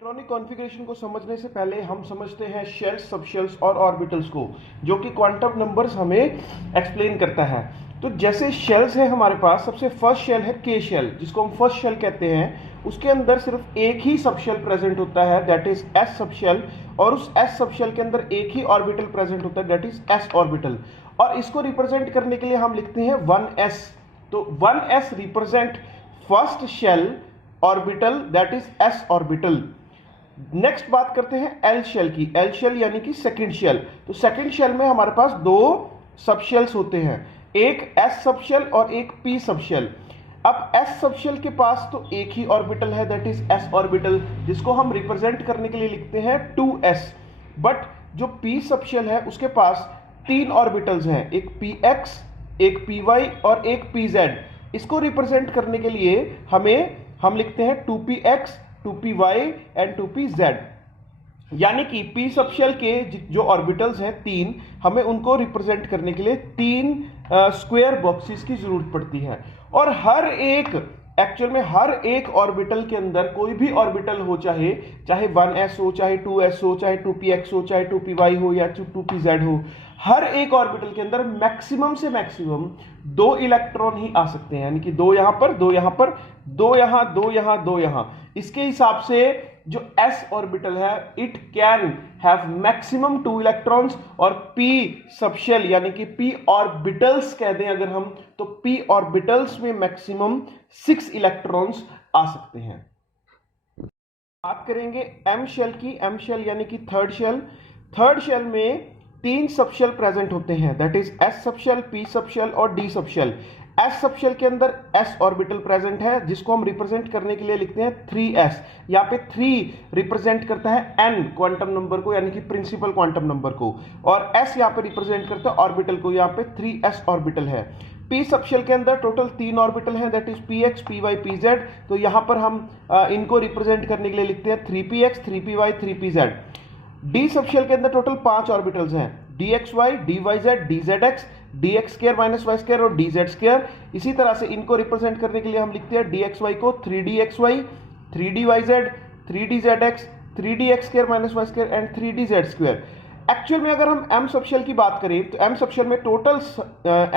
Electronic configuration को समझने से पहले हम समझते हैं शेल्स, सबशेल्स और ऑर्बिटल्स को, जो कि क्वांटम नंबर्स हमें एक्सप्लेन करता है। तो जैसे शेल्स है हमारे पास, सबसे फर्स्ट शेल है के शेल, जिसको हम फर्स्ट शेल कहते हैं। उसके अंदर सिर्फ एक ही सबशेल प्रेजेंट होता है, दैट इज एस सबशेल, और उस एस सबशेल के अंदर एक ही ऑर्बिटल प्रेजेंट होता है, दैट इज एस ऑर्बिटल। और इसको रिप्रेजेंट करने के लिए हम लिखते हैं 1s। तो 1s represent first shell orbital, that is S orbital. Next बात करते हैं एल शेल की। एल शेल यानी कि सेकंड शेल। तो सेकंड शेल में हमारे पास दो सबशेल्स होते हैं, एक एस सबशेल और एक पी सबशेल। अब एस सबशेल के पास तो एक ही ऑर्बिटल है, दैट इज एस ऑर्बिटल, जिसको हम रिप्रेजेंट करने के लिए लिखते हैं 2s। बट जो पी सबशेल है उसके पास तीन ऑर्बिटल्स हैं, एक px, एक py और एक pz। इसको रिप्रेजेंट करने के लिए हम लिखते हैं 2px, 2py एंड 2pz। यानी कि p सबशेल के जो ऑर्बिटल्स हैं तीन, हमें उनको रिप्रेजेंट करने के लिए तीन स्क्वायर बॉक्सेस की जरूरत पड़ती है। और एक्चुअल में हर एक ऑर्बिटल के अंदर कोई भी ऑर्बिटल हो, चाहे 1s हो, चाहे 2s हो, चाहे 2px हो, चाहे 2py हो या 2pz हो, हर एक ऑर्बिटल के अंदर मैक्सिमम से मैक्सिमम दो इलेक्ट्रॉन ही आ सकते हैं। यानी कि दो यहां पर, दो यहां पर, दो यहां, दो यहां, दो यहां। इसके हिसाब से जो s ऑर्बिटल है, it can have maximum 2 electrons, और p सबशेल यानी कि p ऑर्बिटल्स कह दें अगर हम, तो p ऑर्बिटल्स में मैक्सिमम 6 इलेक्ट्रॉन्स आ सकते हैं। बात करेंगे m शेल की। m शेल यानी कि थर्ड शेल। थर्ड शेल में तीन सबशेल प्रेजेंट होते हैं, that is s subshell, p subshell और d सबशेल। s सबशेल के अंदर s ऑर्बिटल प्रेजेंट है, जिसको हम रिप्रेजेंट करने के लिए लिखते हैं 3s। यहाँ पे 3 रिप्रेजेंट करता है n क्वांटम नंबर को, यानी कि प्रिंसिपल क्वांटम नंबर को, और s यहाँ पे रिप्रेजेंट करता है ऑर्बिटल को, यहाँ पे 3s ऑर्बिटल है। p सबशेल के अंदर टोटल 3 ऑर्बिटल हैं, that is px, py, pz। तो यहाँ पर हम इनको रिप्रेजेंट करने के लिए लिखते हैं 3px, 3py, 3pz। d subshell के अंदर टोटल 5 ऑर्बिटल्स हैं, dxy, dyz, dzx, dx square minus Y square और dz स्क्वायर। इसी तरह से इनको रिप्रेजेंट करने के लिए हम लिखते हैं dxy को 3dxy, 3dyz, 3dzx, 3dx square minus Y square and 3dz square. Actual में अगर हम m सबशेल की बात करें तो m सबशेल में टोटल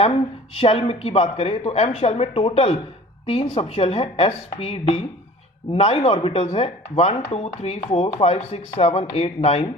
m शेल की बात करें तो m शेल में टोटल 3 सबशेल हैं, s p d। 9 ऑर्बिटल्स हैं, 1 2 3 4 5 6 7 8 9।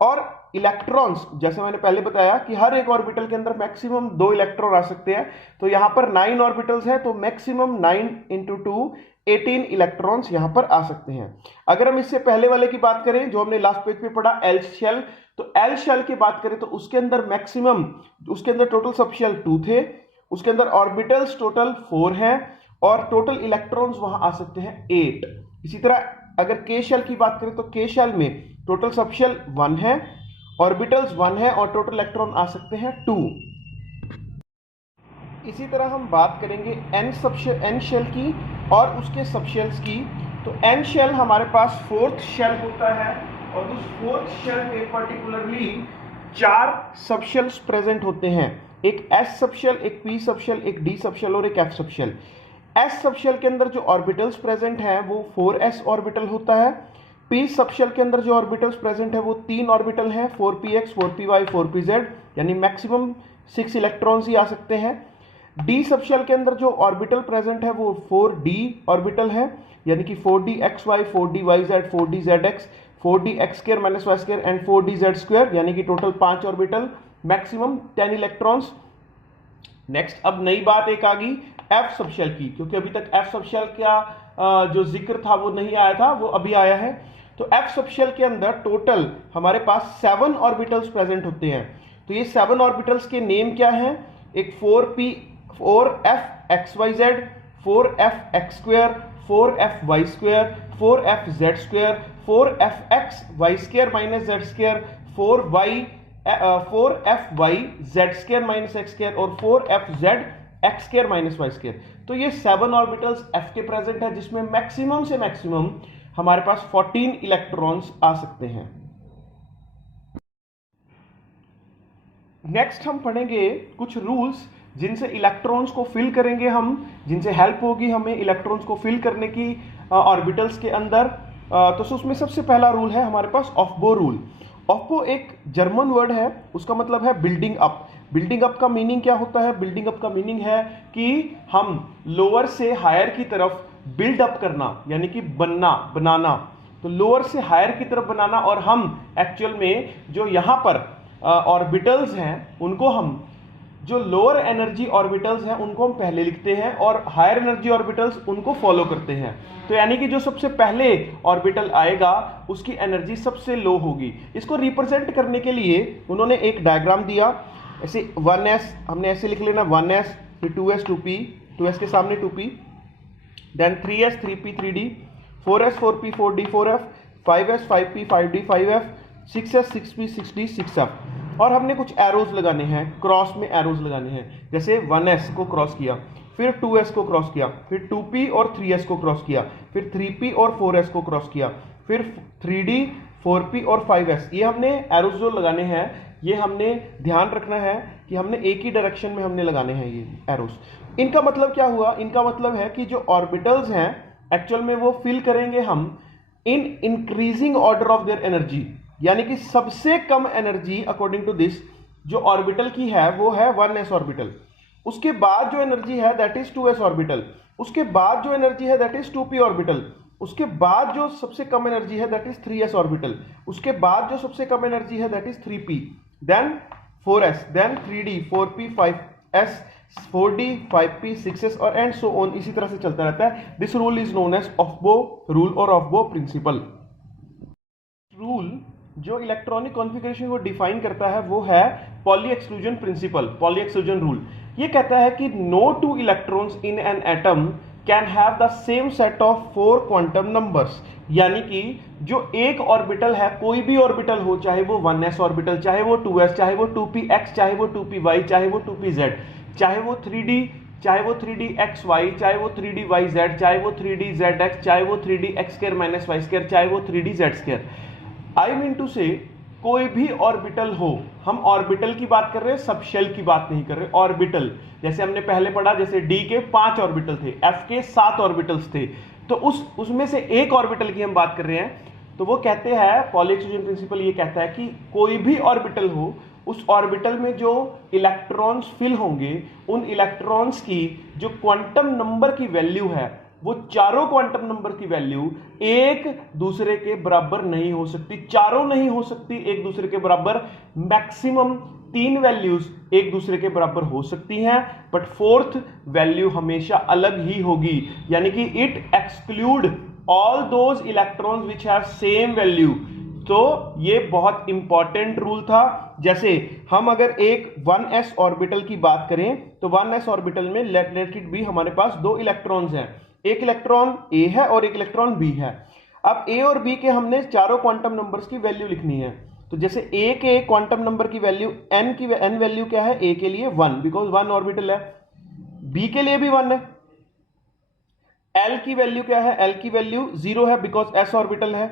और इलेक्ट्रॉन्स, जैसे मैंने पहले बताया कि हर एक ऑर्बिटल के अंदर मैक्सिमम 2 इलेक्ट्रॉन आ सकते हैं, तो यहां पर 9 ऑर्बिटल्स हैं, तो मैक्सिमम 9 इंटू 2 18 इलेक्ट्रॉन्स यहां पर आ सकते हैं। अगर हम इससे पहले वाले की बात करें, जो हमने लास्ट पेज पे पढ़ा एल शेल, तो एल शेल की बात करें तो उसके अंदर टोटल सबशेल 2 थे, उसके अंदर ऑर्बिटल्स टोटल 4 हैं, और टोटल इलेक्ट्रॉन्स वहां आ सकते हैं 8। इसी तरह अगर के शेल की बात करें तो के शेल में टोटल सबशेल 1 है, ऑर्बिटल्स 1 है, और टोटल इलेक्ट्रॉन आ सकते हैं 2। इसी तरह हम बात करेंगे एन शेल की और उसके सबशेल्स की। तो एन शेल हमारे पास फोर्थ शेल होता है, और उस फोर्थ शेल में पर्टिकुलरली 4 सबशेल्स प्रेजेंट होते हैं, एक एस सबशेल, एक पी सबशेल, एक डी सबशेल और एक एफ सबशेल। एस सबशेल के अंदर जो ऑर्बिटल्स प्रेजेंट हैं वो 4s ऑर्बिटल होता है। पी सबशेल के अंदर जो ऑर्बिटल्स प्रेजेंट है वो 3 ऑर्बिटल हैं, 4px, 4py, 4pz, यानी मैक्सिमम 6 इलेक्ट्रॉन्स ही आ सकते हैं। डी सबशेल के अंदर जो ऑर्बिटल प्रेजेंट है वो 4d ऑर्बिटल है, यानी कि 4dxy, 4dyz, 4dzx, 4dx square minus Y square and 4dz square, यानी कि total 5 orbital, maximum 10 electrons. Next अब नई बात एक आ गई एफ सबशेल की, क्योंकि अभी तक एफ सबशेल का जो जिक्र था वो नहीं आया था, वो अभी आया है। तो एफ सबशेल के अंदर टोटल हमारे पास 7 ऑर्बिटल्स प्रेजेंट होते हैं। तो ये 7 ऑर्बिटल्स के नेम क्या हैं? एक 4f(xyz), 4f(x square), 4f(y square), 4f(z square), 4f(x) y square minus z square, 4f(y) z square minus x square और 4f(z) x square minus Y square. तो ये 7 ऑर्बिटल्स f के प्रेजेंट है, जिसमें मैक्सिमम से मैक्सिमम हमारे पास 14 इलेक्ट्रॉन्स आ सकते हैं। नेक्स्ट हम पढ़ेंगे कुछ रूल्स जिनसे इलेक्ट्रॉन्स को फिल करेंगे हम, जिनसे हेल्प होगी हमें इलेक्ट्रॉन्स को फिल करने की ऑर्बिटल्स के अंदर। तो उसमें सबसे पहला रूल है हमारे पास ऑफबो रूल। ऑफबो एक जर्मन वर्ड है, उसका मतलब है बिल्डिंग अप। बिल्डिंग अप का मीनिंग क्या होता है? बिल्डिंग अप का मीनिंग है कि हम लोअर से हायर की तरफ बिल्ड अप करना, यानी कि बनाना। तो लोअर से हायर की तरफ बनाना, और हम एक्चुअल में जो यहां पर ऑर्बिटल्स हैं उनको हम, जो लोअर एनर्जी ऑर्बिटल्स हैं उनको हम पहले लिखते हैं और हायर एनर्जी ऑर्बिटल्स उनको फॉलो करते हैं। तो यानी कि जो सबसे पहले ऑर्बिटल आएगा उसकी एनर्जी सबसे लो होगी। इसको रिप्रेजेंट करने के लिए उन्होंने एक डायग्राम दिया, ऐसे 1s हमने ऐसे लिख लेना, 1s, फिर 2s 2p, 2s के सामने 2p, then 3s 3p 3d, 4s 4p 4d 4f, 5s 5p 5d 5f, 6s 6p 6d 6f। और हमने कुछ एरोज लगाने हैं, क्रॉस में एरोज लगाने हैं, जैसे 1s को क्रॉस किया, फिर 2s को क्रॉस किया, फिर 2p और 3s को क्रॉस किया, फिर 3p और 4s को क्रॉस किया, फिर 3d 4p और 5s। ये हमने एरोज जो लगाने हैं ये हमने ध्यान रखना है कि हमने एक ही डायरेक्शन में हमने लगाने हैं ये एरोस। इनका मतलब क्या हुआ? इनका मतलब है कि जो ऑर्बिटल्स हैं एक्चुअल में वो फिल करेंगे हम in increasing order of their energy, यानी कि सबसे कम एनर्जी अकॉर्डिंग टू दिस जो ऑर्बिटल की है वो है 1s ऑर्बिटल, उसके बाद जो एनर्जी है दैट इज 2s ऑर्बिटल, उसके बाद जो एनर्जी है दैट इज 2p ऑर्बिटल, उसके बाद जो सबसे कम एनर्जी है दैट इज 3s ऑर्बिटल, उसके बाद जो सबसे कम एनर्जी है that is 3p, then 4s, then 3d 4p 5s 4d 5p 6s और एंड सो ऑन, इसी तरह से चलता रहता है। This rule is known as Aufbau rule और ऑफबो प्रिंसिपल। रूल जो इलेक्ट्रॉनिक कॉन्फ़िगरेशन को डिफाइन करता है वो है Pauli exclusion principle, Pauli exclusion rule. ये कहता है कि no two electrons in an atom can have the same set of 4 quantum numbers, यानी कि जो एक ऑर्बिटल है, कोई भी ऑर्बिटल हो, चाहे वो 1s ऑर्बिटल, चाहे वो 2s, चाहे वो 2px, चाहे वो 2py, चाहे वो 2pz, चाहे वो 3d, चाहे वो 3dxy, चाहे वो 3dyz, चाहे वो 3dzx, चाहे वो 3dx² - y², चाहे वो 3dz²। आई मीन टू से कोई भी ऑर्बिटल हो, हम ऑर्बिटल की बात कर रहे हैं, सब शेल की बात नहीं कर रहे। ऑर्बिटल जैसे हमने पहले पढ़ा, जैसे डी के 5 ऑर्बिटल थे, एफ के 7 ऑर्बिटल्स थे, तो उसमें से एक ऑर्बिटल की हम बात कर रहे हैं। तो वो कहते हैं, पॉली एक्सक्लूजन प्रिंसिपल ये कहता है कि कोई भी ऑर्बिटल हो, उस ऑर्बिटल में जो इलेक्ट्रॉन्स फिल होंगे, उन इलेक्ट्रॉन्स की जो क्वांटम नंबर की वैल्यू है, वो चारों क्वांटम नंबर की वैल्यू एक दूसरे के बराबर नहीं हो सकती, चारों नहीं हो सकती एक दूसरे के बराबर। मैक्सिमम 3 वैल्यूज एक दूसरे के बराबर हो सकती हैं, बट 4th वैल्यू हमेशा अलग ही होगी, यानी कि it exclude all those electrons which have same value. तो ये बहुत इंपॉर्टेंट रूल था। जैसे हम अगर एक 1s ऑर्बिटल की बात करें तो 1s ऑर्बिटल में लेट इट बी हमारे पास 2 इलेक्ट्रॉन्स हैं, एक इलेक्ट्रॉन ए है और एक इलेक्ट्रॉन बी है। अब ए और बी के हमने चारों क्वांटम नंबर्स की वैल्यू लिखनी है। तो जैसे ए के क्वांटम नंबर की वैल्यू एन वैल्यू क्या है? ए के लिए 1 बिकॉज 1 ऑर्बिटल है, बी के लिए भी 1 है। एल की वैल्यू क्या है? एल की वैल्यू 0 है बिकॉज एस ऑर्बिटल है,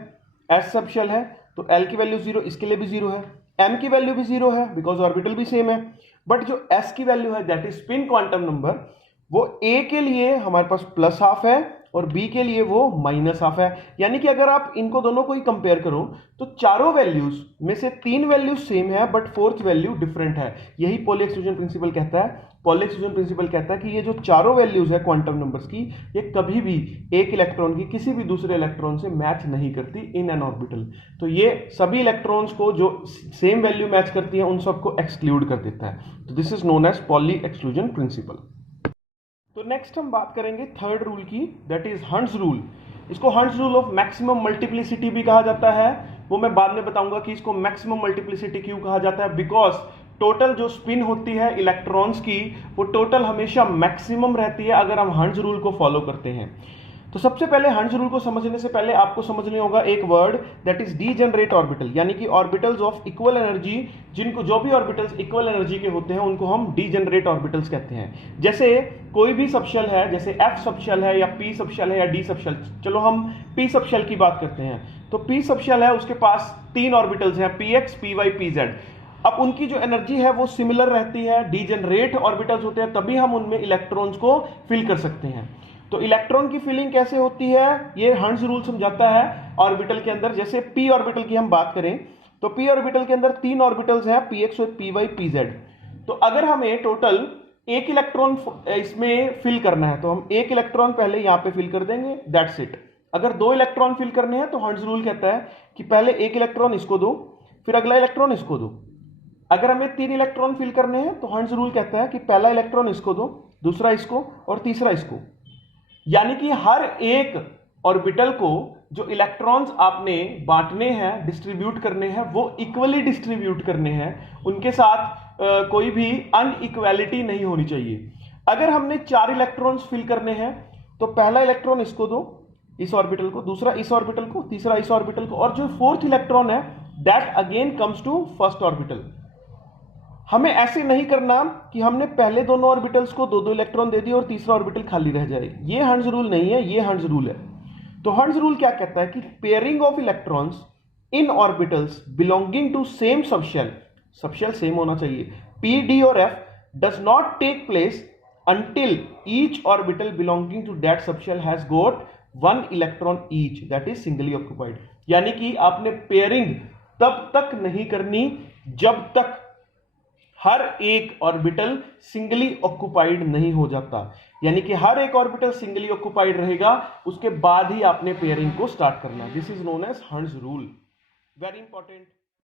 एस सब शेल है, तो एल की वैल्यू 0, इसके लिए भी 0 है। एम की वैल्यू भी 0 है बिकॉज ऑर्बिटल भी सेम है। बट जो एस की वैल्यू है that is spin quantum number, वो ए के लिए हमारे पास +½ है और बी के लिए वो -½ है। यानी कि अगर आप इनको दोनों को ही कंपेयर करो तो चारों वैल्यूज में से 3 वैल्यूज सेम है बट 4th वैल्यू डिफरेंट है। यही पॉली एक्सक्लूजन प्रिंसिपल कहता है। पॉली एक्सक्लूजन प्रिंसिपल कहता है कि ये जो चारों वैल्यूज है क्वांटम नंबर्स की, ये कभी भी एक इलेक्ट्रॉन की किसी भी दूसरे इलेक्ट्रॉन से मैच नहीं करती इन एन ऑर्बिटल। तो ये सभी इलेक्ट्रॉन्स को जो सेम वैल्यू मैच करती है उन सबको एक्सक्लूड कर देता है। तो this is known as Pauli exclusion principle. तो नेक्स्ट हम बात करेंगे 3rd रूल की, दैट इज हंट्स रूल। इसको Hund's rule of maximum multiplicity भी कहा जाता है। वो मैं बाद में बताऊंगा कि इसको मैक्सिमम मल्टीप्लिसिटी क्यों कहा जाता है। बिकॉज टोटल जो स्पिन होती है इलेक्ट्रॉन्स की, वो टोटल हमेशा मैक्सिमम रहती है अगर हम हंट्स रूल को फॉलो करते हैं। तो सबसे पहले हंट्स रूल को समझने से पहले आपको समझने होगा एक word, that is degenerate orbital, यानी कि ऑर्बिटल्स ऑफ इक्वल एनर्जी, जिनको जो भी ऑर्बिटल्स इक्वल एनर्जी के होते हैं उनको हम डीजेनरेट ऑर्बिटल्स कहते हैं। जैसे कोई भी सबशेल है, जैसे एफ सबशेल है या पी सबशेल है या डी सबशेल, चलो हम पी सबशेल की बात करते हैं। तो पी सबशेल है, उसके पास 3 ऑर्बिटल्स हैं, px, py, pz। अब उनकी जो एनर्जी है वो सिमिलर रहती है, डीजेनरेट ऑर्बिटल्स होते हैं, तभी हम उनमें इलेक्ट्रॉन्स को फिल कर सकते हैं। तो इलेक्ट्रॉन की फिलिंग कैसे होती है, ये हंस रूल समझाता है ऑर्बिटल के अंदर। जैसे पी ऑर्बिटल की हम बात करें तो पी ऑर्बिटल के अंदर 3 ऑर्बिटल्स हैं, px और py pz। तो अगर हमें टोटल एक इलेक्ट्रॉन इसमें फिल करना है तो हम एक इलेक्ट्रॉन पहले यहां पे फिल कर देंगे, दैट्स इट। अगर 2 इलेक्ट्रॉन फिल करने हैं तो हंस रूल कहता है कि पहले एक इलेक्ट्रॉन इसको दो, फिर अगला इलेक्ट्रॉन इसको दो। अगर हमें 3 इलेक्ट्रॉन फिल करने हैं तो हंस रूल कहता है कि पहला इलेक्ट्रॉन इसको दो, दूसरा इसको और तीसरा इसको। यानी कि हर एक ऑर्बिटल को जो इलेक्ट्रॉन्स आपने बांटने हैं, डिस्ट्रीब्यूट करने हैं, वो इक्वली डिस्ट्रीब्यूट करने हैं, उनके साथ कोई भी अनइक्वालिटी नहीं होनी चाहिए। अगर हमने 4 इलेक्ट्रॉन्स फिल करने हैं तो पहला इलेक्ट्रॉन इसको दो, इस ऑर्बिटल को, दूसरा इस ऑर्बिटल को, तीसरा इस ऑर्बिटल को, और जो 4th इलेक्ट्रॉन है that again comes to first orbital. हमें ऐसे नहीं करना कि हमने पहले दोनों ऑर्बिटल्स को 2-2 इलेक्ट्रॉन दे दिए और तीसरा ऑर्बिटल खाली रह जाए, ये हंस रूल नहीं है, ये हंस रूल है। तो हंस रूल क्या कहता है कि pairing of electrons in orbitals belonging to same subshell, subshell same होना चाहिए, पी डी और F, does not take place until each orbital belonging to that subshell has got 1 electron each, that is singly occupied। यानी कि आपने pairing तब तक नहीं करनी जब तक हर एक ऑर्बिटल सिंगली ऑक्युपाइड नहीं हो जाता। यानी कि हर एक ऑर्बिटल सिंगली ऑक्युपाइड रहेगा, उसके बाद ही आपने पेयरिंग को स्टार्ट करना। दिस इज नोन एज हंस रूल, वेरी इंपॉर्टेंट।